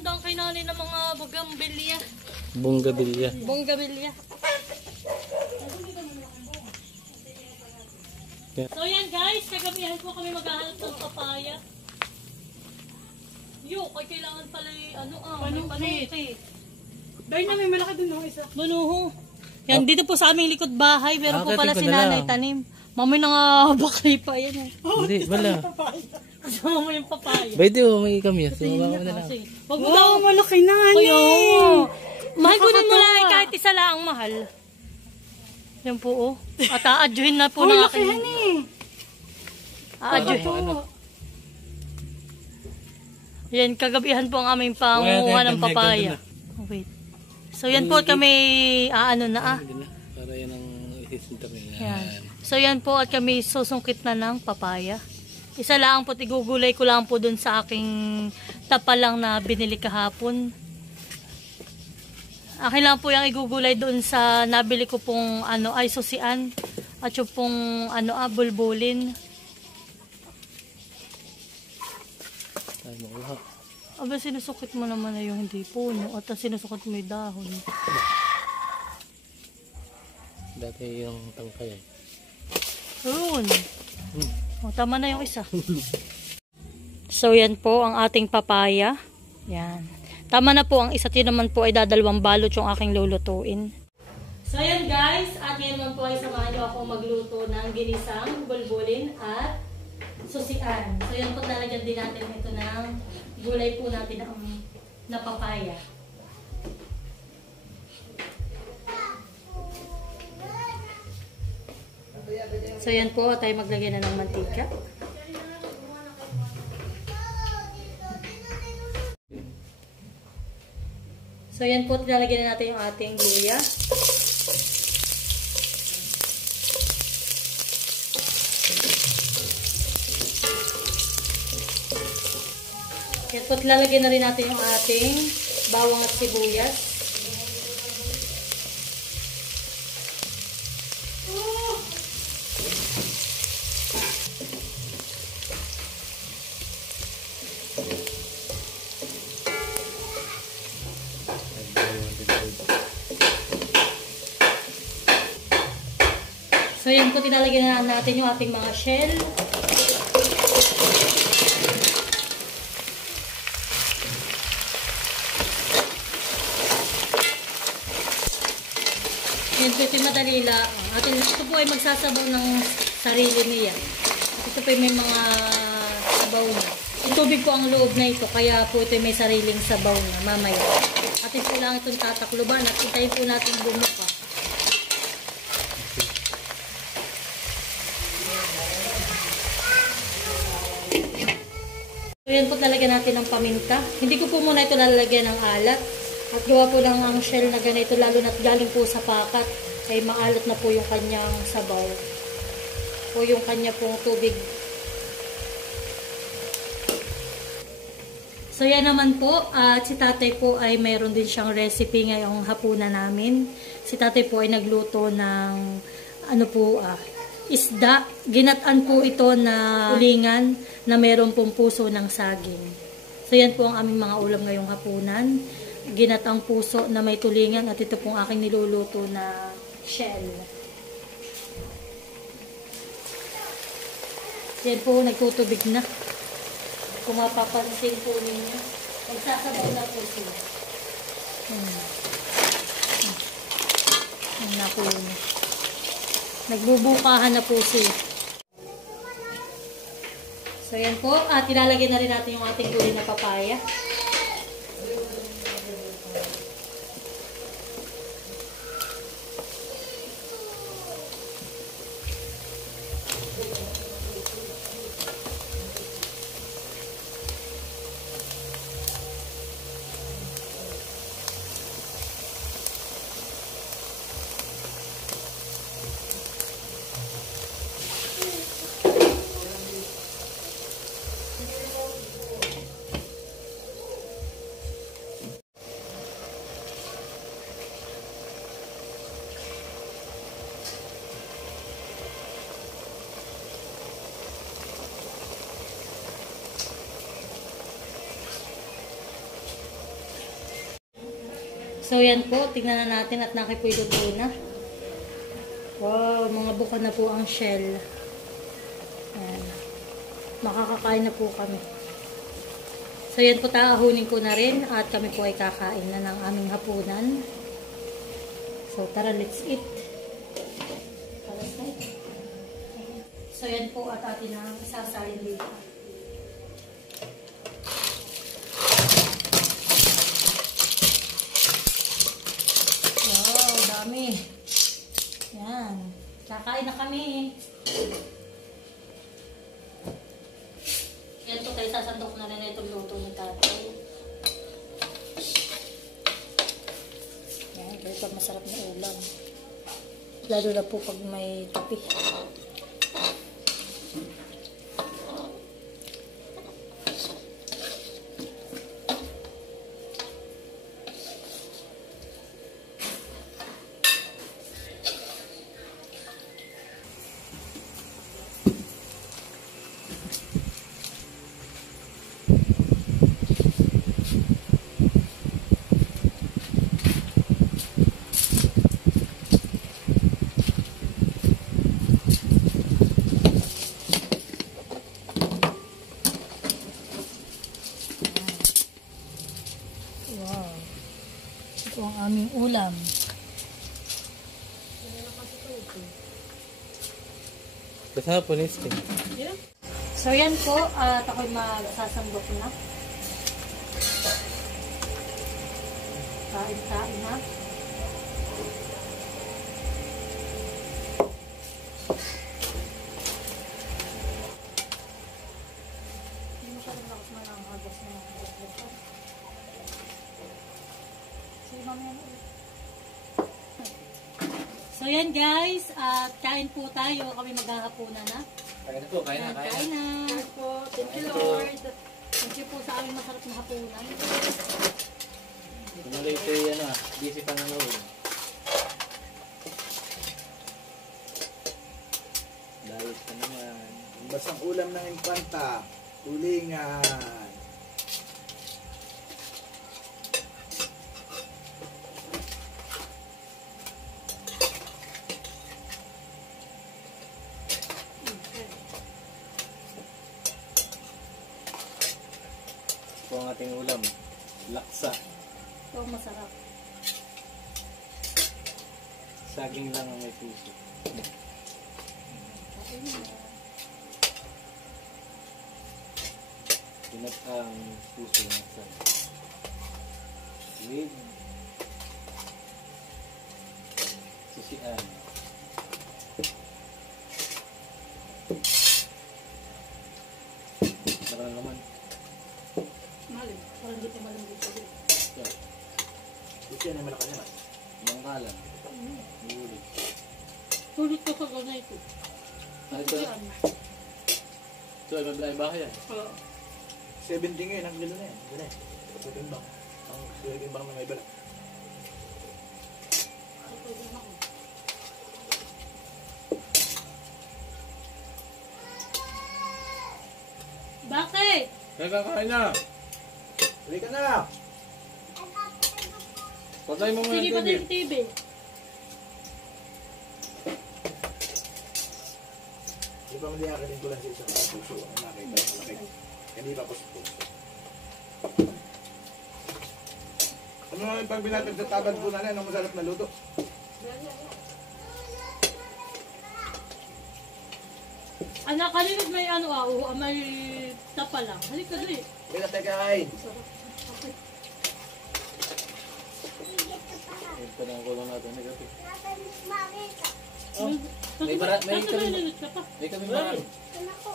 magandang kay nanay ng mga bugambilya. Bonggabilya. Bonggabilya. So yan guys, kagabihan po kami maghahanap ng papaya. Kailangan pala panuki. Dahil na may malaki dun isa. Manuho. Yan, dito po sa aming likod bahay, meron po pala si nanay tanim. Mamay na nga bakay pa yan. Hindi, wala. Kasama mo yung papaya. Pwede mo, may kami. So, mo na lang. Wag mo daw. Malaki na Mahal ko din mo lang kahit isa lang ang mahal. Yan po At a-adjuhin na po ng aking. A-adjuhin. Yan, kagabihan po ang aming pangunguha ng papaya. Wait. So yan po kami, Para yan ang isisinta yan. So yan po at kami susungkit na ng papaya. Isa lang po, igugulay ko lang po dun sa aking tapalang na binili kahapon. Akin lang po yung igugulay dun sa nabili ko pong susian. At yung pong bulbulin. Aba, sinusukit mo naman na yung hindi puno at sinusukit mo yung dahon. Dati yung tangkay. Yun. Tama na yung isa. So, yan po ang ating papaya. Yan. Tama na po ang isa. Yun naman po ay dadalawang balot yung aking lulutuin. So, yan guys. At yan naman po ay samahan nyo ako magluto ng ginisang bulbulin at susian. So, yan po talagyan din natin ito ng gulay po natin na papaya. So yan po, tayo maglagay na ng mantika. So yan po, tinalagyan na natin yung ating luya. Yan po, lalagyan na rin natin yung ating bawang at sibuyas. So yan po, tinalagyan na natin yung ating mga shell. Yan po yung madali lang. Ito po ay magsasabaw ng sarili niya. Ito po may mga sabaw na. Yung tubig po ang loob na ito, kaya po ito may sariling sabaw na mamaya. Atin po lang itong tatakluban at hintayin po natin bumuka. So yan po lalagyan natin ng paminta. Hindi ko po muna ito lalagyan ng alat. At gawa po lang ang shell na ganito, lalo na't galing po sa pakat, ay maalat na po yung kanyang sabaw. O yung kanya pong tubig. So yan naman po, at si tatay po ay mayroon din siyang recipe ngayong hapunan namin. Si tatay po ay nagluto ng isda. Ginataan po ito na ulingan na mayroon pong puso ng saging. So yan po ang aming mga ulam ngayong hapunan. Ginatang puso na may tulingan at ito pong aking niluluto na shell. Yan po, nagtutubig na. Kung mapapansin po ninyo, magsasabaw na po sila. Na po yun. Nagbubukahan na po sila. So yan po, at ilalagay na rin natin yung ating gulay na papaya. So yan po, tignan na natin at nakipuyluto na. Wow, mga buka na po ang shell. Ayan. Makakakain na po kami. So yan po, taahunin ko na rin at kami po ay kakain na ng aming hapunan. So tara, let's eat. So yan po at atin ang isasalin dito. Wow, dami. Yan. Kakain na kami. Yan po tayo, sasandok na rin itong luto ni tatay. Yan, ito masarap na ulam. Lalo na po pag may tapi. Wow. Ito ang aming ulam. Kasama po ni Sting. So yan po, at ako'y magsasandok na. Kain na. Hindi mo siya rin lakas na ng hagas na ito. So yan guys, at kain po tayo. Kami maghahapunan na. Kain na po, kain na. Kain na. Thank you Lord. Thank you po sa aming masarap na hapunan. Tumuloy po yan busy pa nanood. Dahil pa naman. Ang basang ulam ng impanta, tulingan. Ito ang ating ulam. Laksa. Ito masarap. Saging lang ang may puso. Pinat ang puso ng saging. With sisian. Marang naman. Parang hindi pa malambot. Yeah. Gusto yan ay malaki naman. Bangkalan. Nihuli. Tulit ko sa ganay ito. Ito ay mablay bahay yan. 70 ngayon ang kilo na yan. Yan eh. Siligin bang. Ang siligin bang na may bala. Bakit? Kakain na! Tuloy ka na! Patay mo muna Sige pa ang yung TV. Di ba maliyakarin ko lang sa isang puso ang nakita ng malaki. Hindi pa puso. Ano nga yung pag binatag sa tabad ko na anong masarap na luto? Anak, kanina may may tapa lang. Halika dali. Hindi na tayo kain. Ito na ang kulang natin. Negative. May kami- ka pa. May kami marami.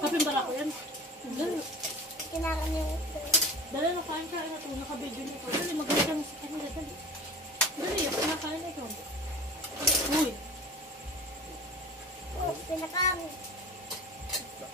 Kapin bara ko yan. Dali. Kinakan yung Dali na kain ka. Ito, naka-video nito. Dali, magalit ka sa kanila. Dali. Dali, kinakain na ikaw. Uy. pinakang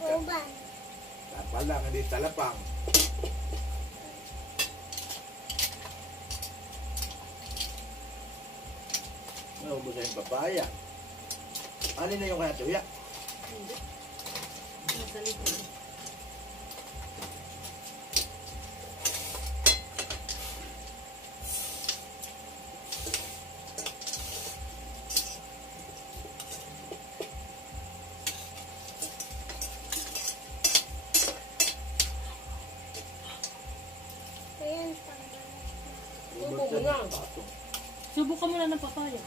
uban. Tapalang, hindi talapang. Naubos na yung papaya. Ano na yung kaya tuya? Subo ko na. Subukan mo na ng papaya.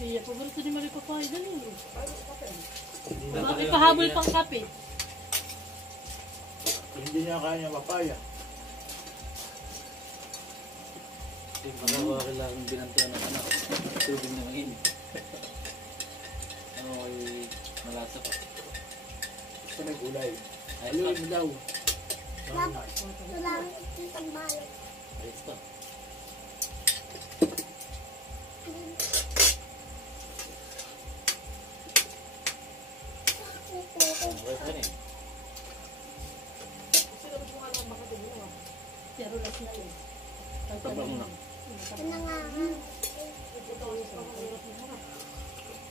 Iya, paborito ni Marie papaya. Dali. Bakit pahabol pang kape? Hindi niya kaya niya papaya. Hindi magawa kailangan binantuan ng anak. Tubig na mainit. Ano ay malasa pa. Gusto may gulay. Ayos pa. Haluin mo daw. Dapat wala ang isang balot. Ayos pa. Okay pa rin. Pero last na yun. Tabang na. Pinangangan.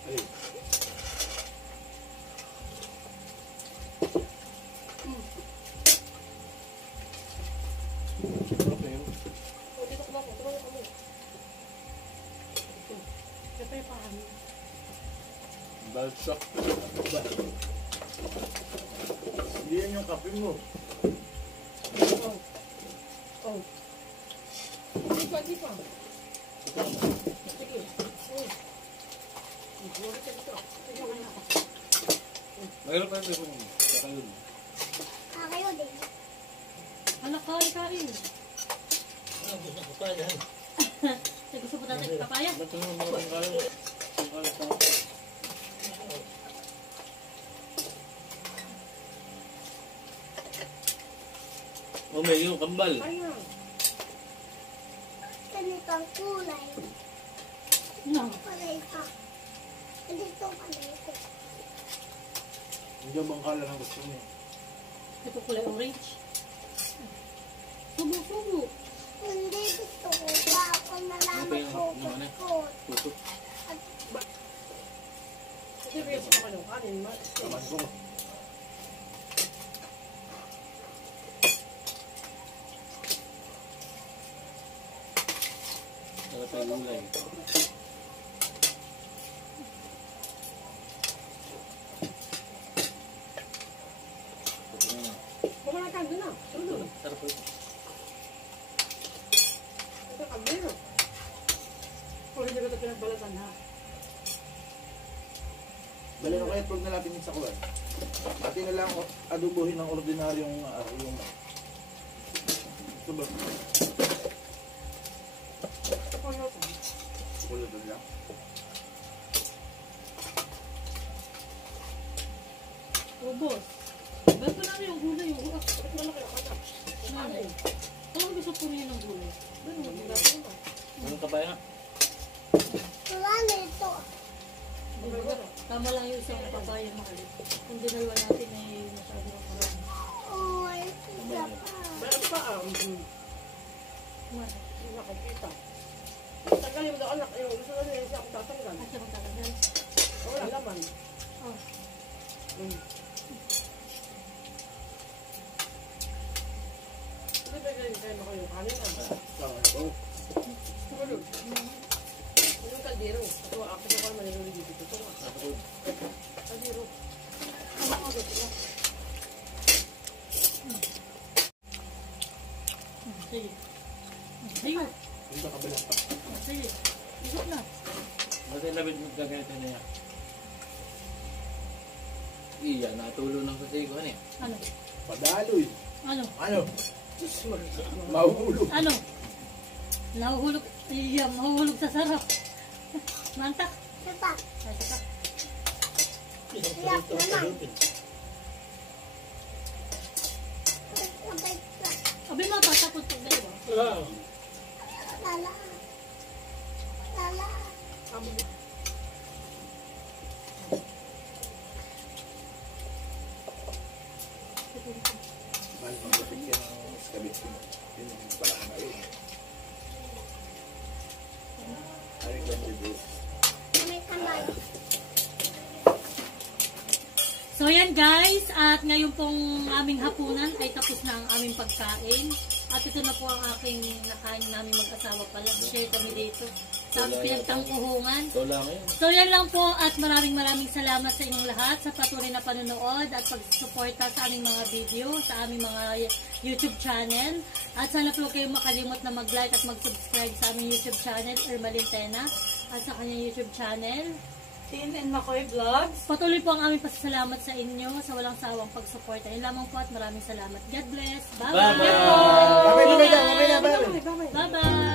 Ay. Okay. Kapay pa kami. Balsa. Hindi yan yung kape mo. Oh. Di pa. Sige. Mayroon pa rin mo. Kakalun. Kakayo din. Anak, kain. Gusto ko pa yan. Gusto po natin papaya? Ba't naman mga pangkalan? Pangkalan sa oh, may yung kambal. Ayun. Ganito ang kulay. No. Kulay ka. Ganito ang kulay ko. Hindi yung bangkala ng gusto niya. Ito kulay orange. Subo. Hindi gusto ko. Bako malaman ko. Puso. Kasi bigyan sa mga kanin. Taman ko. Sarap ay gulay. Kumanakan doon na. Tulog. Sarap po ito. Ito kabiro. Kung hindi ko ito pinagbalatan ha. Bali na kayo pag nalapin sa kuwan. Pati na lang adubuhin ng ordinaryong yung ito ba? Ito po yun. Kulot na lang. Ubos. Ba't pa namin yung gulay? Bakit malaki ang kata? Nanay. Kung gusto po niyo ng gulay? Anong kabaya? Wala na ito. Tama lang yung isang papaya makalit. Kung dinalwa natin ay masyado ng marami. Oy, isa pa. Meron pa ah. Hindi nakakita. Tagalin mo daw anak. Yung gusto na niya siya akong tatanggal. At sa magtatagal. Wala laman. Oh. Hindi ba ganyan kayo mo kayo kanin ah? Tama ko. Tulog. Yung kaldero. Ito ako na kayo maniluli dito. Ito nga. Kaldero. Ano ka ba sila? Sige. Sige. Yung sa kabilang pa. Sige. Isok na. Ba't yung labit mo gaganito na yan? Iya, natulo ng sasigo. Ano eh? Ano? Padaloy. Ano? Ano? Mahulog. Ano? Nahuhulog. Iya, mahuhulog sa sarap. Mantak. Isa pa. Ay, saka. Iyak naman. Sabay ka. Abi mo pa, tapos pag dalawa. Lala. Lala. Mahal mo kapit ka ng skabit ko. Yun yung pala ka ngayon. Ayun ka dito. May kamay. So yan guys, at ngayon pong aming hapunan ay tapos na ang aming pagkain. At ito na po ang aking nakain namin mag-asawa pala. Share kami dito. Sa pinagtangkuhungan. Ito lang yun. So yan lang po at maraming salamat sa inyong lahat sa patuloy na panonood at pagsuporta sa aming mga video, sa aming mga YouTube channel. At sana po kayo makalimot na mag-like at mag-subscribe sa aming YouTube channel, Ermalyn Tena, at sa kanyang YouTube channel, Tin and Makoy Vlogs. patuloy po ang aming pasasalamat sa inyo sa walang sawang pagsuporta. Yan lamang po at maraming salamat. God bless. Bye-bye. Bye-bye. Bye-bye. Bye-bye.